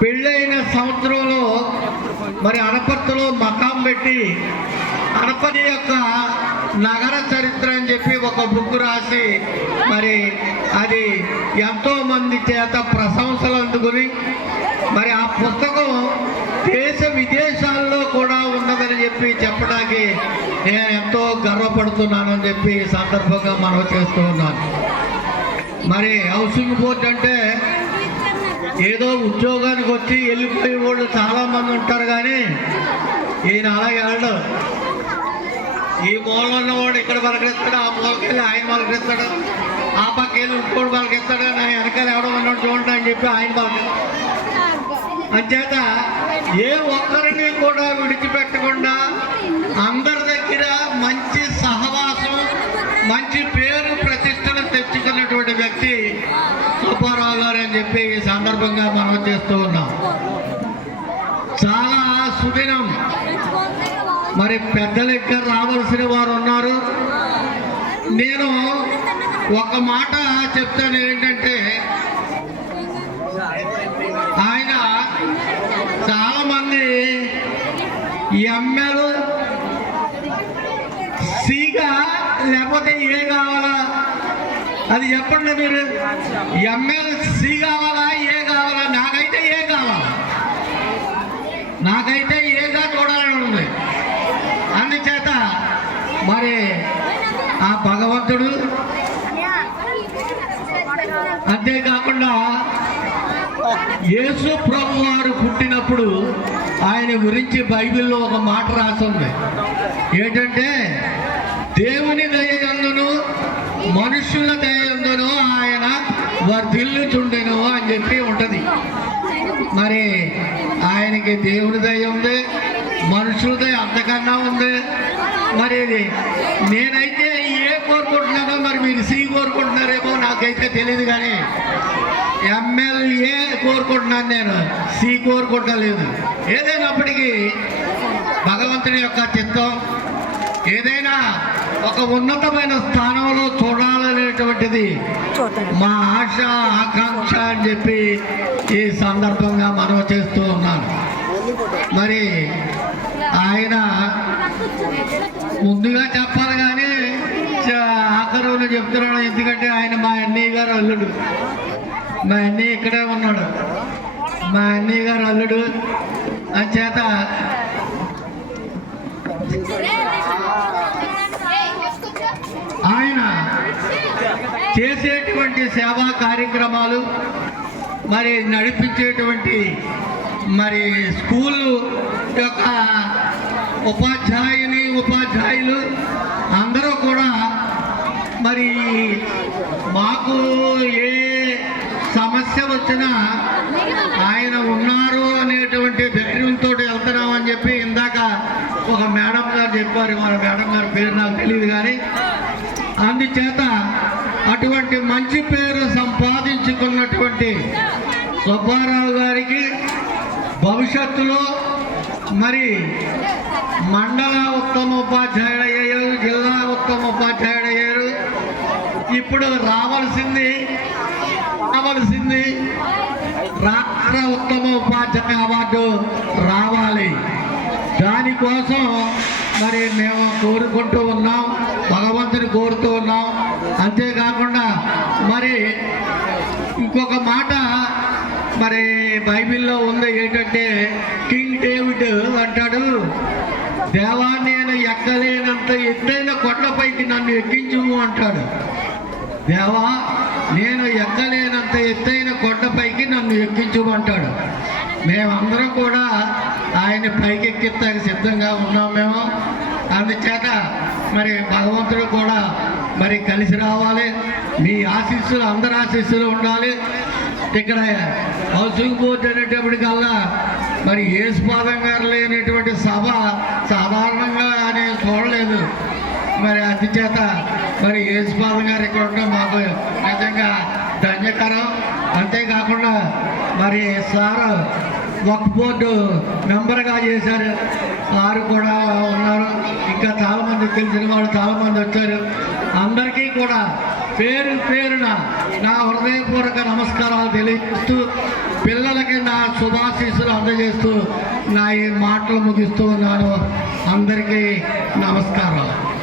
పెళ్ళైన సంవత్సరంలో మరి అనపర్తిలో మకాం పెట్టి అనపర్తి యొక్క నగర చరిత్ర అని చెప్పి ఒక బుక్ రాసి మరి అది ఎంతో మంది చేత ప్రశంసలు అందుకుని మరి ఆ పుస్తకం దేశ విదేశాల్లో కూడా ఉన్నదని చెప్పి చెప్పడానికి నేను ఎంతో గర్వపడుతున్నానని చెప్పి ఈ సందర్భంగా మనం చేస్తూ ఉన్నాను. మరి హౌసింగ్ బోర్డు అంటే ఏదో ఉద్యోగానికి వచ్చి వెళ్ళిపోయే వాళ్ళు చాలామంది ఉంటారు, కానీ ఈయన అలాగే వెళ్ళడు. ఈ మూల ఉన్నవాడు ఇక్కడ పలకరిస్తాడు, ఆ మూలకెళ్ళి ఆయన పలకరిస్తాడు, ఆ పక్కెళ్ళి ఇంకోటి పలకిస్తాడు, నా వెనకాల ఎవడో ఉన్నాడు చూడండి అని చెప్పి ఆయన పలకరిస్తాడు. అంచేత ఏ ఒక్కరిని కూడా విడిచిపెట్టకుండా అందరి దగ్గర మంచి సహవాసం, మంచి పేరు ప్రతిష్టలు తెచ్చుకున్నటువంటి వ్యక్తి సుబ్బారావు గారు అని చెప్పి ఈ సందర్భంగా మనం చేస్తూ ఉన్నాం. చాలా సుదినం. మరి పెద్దలు ఇక్కడ రావాల్సిన వారు ఉన్నారు. నేను ఒక మాట చెప్తాను, ఏంటంటే ఆయన చాలా మంది ఎంఎల్ సిగా లేకపోతే ఏ కావాలా అది చెప్పండి మీరు. ఎంఎల్ సి కావాలా ఏ కావాలా? నాకైతే ఏ కావాలా, నాకైతే ఏగా చూడాలని ఉంది. అందుచేత మరి ఆ భగవంతుడు, అంతేకాకుండా యేసు ప్రభు వారు పుట్టినప్పుడు ఆయన గురించి బైబిల్లో ఒక మాట రాసింది. ఏంటంటే దేవుని దయయందును మనుషుల దయయందును ఆయన వర్ధిల్లుచుండెను అని చెప్పి ఉంటుంది. మరి ఆయనకి దేవుని దయ ఉంది, మనుషుల దయ అంతకన్నా ఉంది. మరి నేనైతే ఏ కోరుకుంటున్నానో మరి మీరు సి కోరుకుంటున్నారేమో నాకైతే తెలియదు, కానీ ఎమ్మెల్యే కోరుకుంటున్నాను, నేను సి కోరుకుంటలేదు. ఏదైనప్పటికీ భగవంతుని యొక్క చిత్తం, ఏదైనా ఒక ఉన్నతమైన స్థానంలో చూడాలనేటువంటిది మా ఆశ, ఆకాంక్ష అని చెప్పి ఈ సందర్భంగా మనం చేస్తూ ఉన్నాను. మరి ఆయన ముందుగా చెప్పాలి, కానీ ఆఖరులో చెప్తున్నాడు. ఎందుకంటే ఆయన మా అన్నయ్య గారు అల్లుడు. మా అన్నయ్య ఇక్కడే ఉన్నాడు, మా అన్నయ్య గారు అల్లుడు. అంచేత ఆయన చేసేటువంటి సేవా కార్యక్రమాలు, మరి నడిపించేటువంటి మరి స్కూల్ యొక్క ఉపాధ్యాయులు అందరూ కూడా మరి మాకు ఏ సమస్య వచ్చినా ఆయన ఉన్నారు అనేటువంటి ధైర్యంతో వెళ్తున్నామని చెప్పి ఇందాక ఒక మేడం గారు చెప్పారు. మన మేడం గారి పేరు నాకు తెలియదు, కానీ అందుచేత అటువంటి మంచి పేరు సంపాదించుకున్నటువంటి సుబ్బారావు గారికి భవిష్యత్తులో మరి మండల ఉత్తమ ఉపాధ్యాయుడు అయ్యారు, జిల్లా ఉత్తమ ఉపాధ్యాయుడు అయ్యారు. ఇప్పుడు రావాల్సింది రాష్ట్ర ఉత్తమ ఉపాధ్యాయ అవార్డు రావాలి. దానికోసం మరి మేము కోరుకుంటూ ఉన్నాం, భగవంతుని కోరుతూ ఉన్నాం. అంతేకాకుండా మరి ఇంకొక మాట మరి బైబిల్లో ఉంది. ఏంటంటే కింగ్ డేవిడ్ అంటాడు, దేవా నేను ఎక్కలేనంత ఎత్తైన కొండపైకి నన్ను ఎక్కించుము అంటాడు. దేవా నేను ఎక్కలేనంత ఎత్తైన కొండపైకి నన్ను ఎక్కించుమంటాడు. మేమందరం కూడా ఆయన పైకెక్కిస్తానికి సిద్ధంగా ఉన్నాం మేము. అందుచేత మరి భగవంతుడు కూడా మరి కలిసి రావాలి. మీ ఆశీస్సులు, అందరి ఆశీస్సులు ఉండాలి. ఇక్కడ హౌసింగ్ బోర్డు అనేటప్పటికల్లా మరి యేసుపాదం గారు లేనటువంటి సభ సాధారణంగా నేను చూడలేదు. మరి అందుచేత మరి యేసుపాదం గారు ఇక్కడ ఉండడం మాకు నిజంగా ధన్యకరం. అంతేకాకుండా మరి సార్ వక్ఫ్ బోర్డు మెంబర్గా చేశారు, సారు కూడా ఉన్నారు. ఇంకా చాలామంది తెలిసిన వాళ్ళు చాలామంది వచ్చారు. అందరికీ కూడా పేరు పేరున నా హృదయపూర్వక నమస్కారాలు తెలియజేస్తూ పిల్లలకి నా శుభాశీస్సులు అందజేస్తూ నా ఈ మాటలు ముగిస్తూ ఉన్నాను. అందరికీ నమస్కారం.